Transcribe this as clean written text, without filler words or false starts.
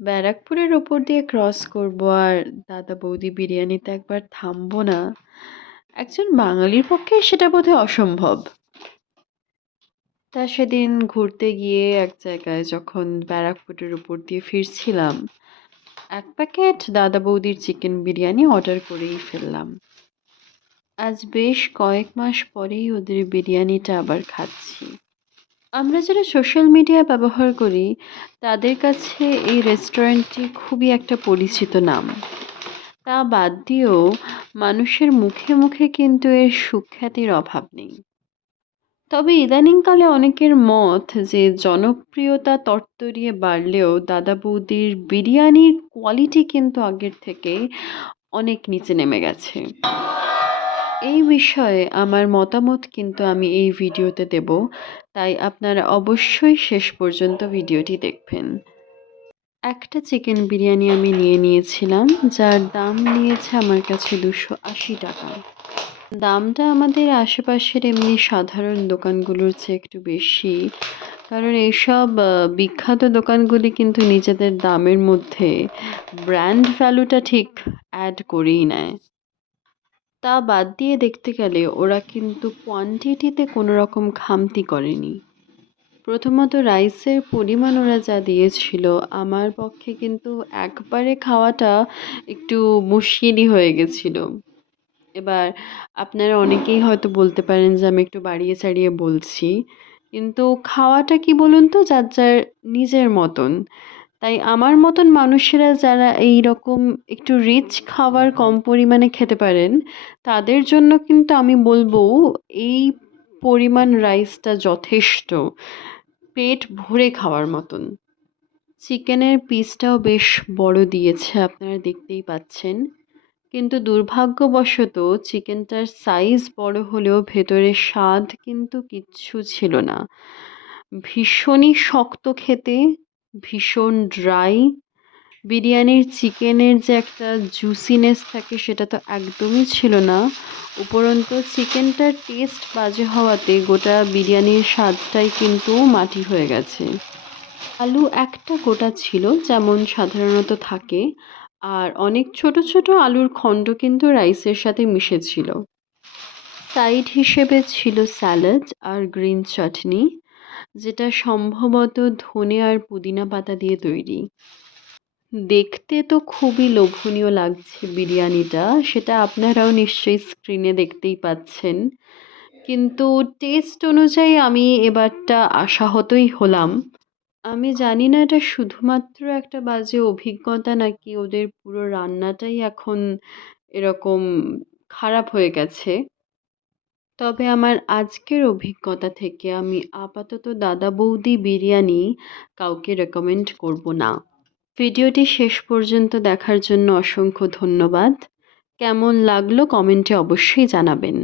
ব্যারাকপুরের ওপর দিয়ে ক্রস করব আর দাদা বৌদি বিরিয়ানিতে একবার থামবো না। একজন বাঙালির পক্ষে সেটা বোধহয় অসম্ভব। তা সেদিন ঘুরতে গিয়ে এক জায়গায় যখন ব্যারাকপুরের উপর দিয়ে ফিরছিলাম, এক প্যাকেট দাদা বৌদির চিকেন বিরিয়ানি অর্ডার করেই ফেললাম। আজ বেশ কয়েক মাস পরেই ওদের বিরিয়ানিটা আবার খাচ্ছি। আমরা যারা সোশ্যাল মিডিয়া ব্যবহার করি, তাদের কাছে এই রেস্টুরেন্টটি খুবই একটা পরিচিত নাম। তা বাদ দিয়েও মানুষের মুখে মুখে কিন্তু এর সুখ্যাতির অভাব নেই। তবে ইদানিংকালে অনেকের মত যে জনপ্রিয়তা তরতরিয়ে বাড়লেও দাদা বৌদির বিরিয়ানির কোয়ালিটি কিন্তু আগের থেকে অনেক নিচে নেমে গেছে। এই বিষয়ে আমার মতামত কিন্তু আমি এই ভিডিওতে দেব, তাই আপনারা অবশ্যই শেষ পর্যন্ত ভিডিওটি দেখবেন। একটা চিকেন বিরিয়ানি আমি নিয়েছিলাম, যার দাম নিয়েছে আমার কাছে 280 টাকা। দামটা আমাদের আশেপাশের এমনি সাধারণ দোকানগুলোর চেয়ে একটু বেশি, কারণ এইসব বিখ্যাত দোকানগুলি কিন্তু নিজেদের দামের মধ্যে ব্র্যান্ড ভ্যালুটা ঠিক অ্যাড করেই নেয়। তা বাদ দিয়ে দেখতে গেলে ওরা কিন্তু কোয়ান্টিটিতে কোনো রকম খামতি করেনি। প্রথমত রাইসের পরিমাণ ওরা যা দিয়েছিল, আমার পক্ষে কিন্তু একবারে খাওয়াটা একটু মুশকিলই হয়ে গেছিল। এবার আপনারা অনেকেই হয়তো বলতে পারেন যে আমি একটু বাড়িয়ে চাড়িয়ে বলছি, কিন্তু খাওয়াটা কি বলুন তো, যার যার নিজের মতন। তাই আমার মতন মানুষেরা যারা এই রকম একটু রিচ খাবার কম পরিমাণে খেতে পারেন, তাদের জন্য কিন্তু আমি বলবো এই পরিমাণ রাইসটা যথেষ্ট, পেট ভরে খাওয়ার মতন। চিকেনের পিসটাও বেশ বড় দিয়েছে, আপনারা দেখতেই পাচ্ছেন। কিন্তু দুর্ভাগ্যবশত চিকেনটার সাইজ বড় হলেও ভেতরের স্বাদ কিন্তু কিচ্ছু ছিল না। ভীষণই শক্ত খেতে, ভীষণ ড্রাই। বিরিয়ানির চিকেনের যে একটা জুসিনেস থাকে সেটা তো একদমই ছিল না। উপরন্তু চিকেনটার টেস্ট বাজে হওয়াতে গোটা বিরিয়ানির স্বাদটাই কিন্তু মাটি হয়ে গেছে। আলু একটা গোটা ছিল, যেমন সাধারণত থাকে, আর অনেক ছোট ছোট আলুর খণ্ড কিন্তু রাইসের সাথে মিশেছিল। সাইড হিসেবে ছিল স্যালাড আর গ্রিন চাটনি, যেটা সম্ভবত ধনে আর পুদিনা পাতা দিয়ে তৈরি। দেখতে তো খুবই লোভনীয় লাগছে বিরিয়ানিটা, সেটা আপনারাও নিশ্চয়ই স্ক্রিনে দেখতেই পাচ্ছেন। কিন্তু টেস্ট অনুযায়ী আমি এবারটা আশাহতই হলাম। আমি জানি না এটা শুধুমাত্র একটা বাজে অভিজ্ঞতা নাকি ওদের পুরো রান্নাটাই এখন এরকম খারাপ হয়ে গেছে। তবে আমার আজকের অভিজ্ঞতা থেকে আমি আপাতত দাদা বৌদি বিরিয়ানি কাউকে রেকমেন্ড করব না। ভিডিওটি শেষ পর্যন্ত দেখার জন্য অসংখ্য ধন্যবাদ। কেমন লাগলো কমেন্টে অবশ্যই জানাবেন।